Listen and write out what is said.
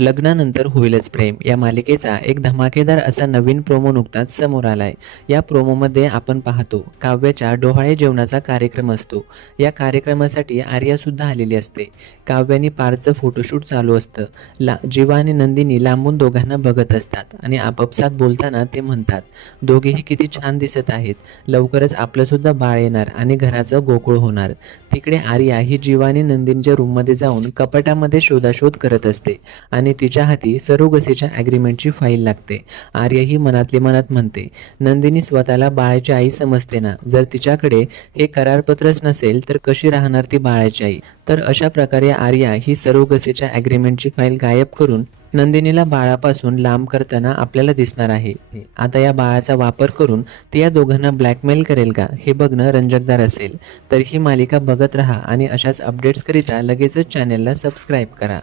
लग्नानंतर होईलच प्रेम या मालिकेचा एक धमाकेदार असा नवीन प्रोमो नुकताच समोर आलाय। या प्रोमोमध्ये आपण पाहतो काव्याच्या डोहाळे जेवणाचा कार्यक्रम असतो। या कार्यक्रमासाठी आर्या सुद्धा आलेली असते। काव्याने पारचं फोटोशूट चालू असतं। जीवा आणि नंदिनी लांबून दोघांना बघत असतात आणि आपापसात बोलताना ते म्हणतात, दोघेही किती छान दिसत आहेत, लवकरच आपलं सुद्धा बाळ येणार आणि घराचं गोकुळ होणार। तिकडे आर्या ही जीवा आणि नंदिनीच्या रूममध्ये जाऊन कपाटामध्ये शोधाशोध करत असते आणि तिच्या हाती सरोगसीच्या ॲग्रीमेंटची फाईल लागते। आर्या ही मनातली मनात म्हणते, नंदिनी स्वतःला बाळाची आई समजते ना, जर तिच्याकडे हे करारपत्रच नसेल तर कशी राहणार ती बाळाची आई। तर अशा प्रकारे आर्या ही सरोगसीच्या ॲग्रीमेंटची फाईल गायब करून नंदिनीला बाळापासून लांब करताना आपल्याला दिसणार आहे। आता या बाळाचा वापर करून ती या दोघांना ब्लॅकमेल करेल का, हे बघणं रंजकदार असेल। तर ही मालिका बघत राहा आणि अशाच अपडेट्सकरिता लगेचच चॅनेलला सबस्क्राईब करा।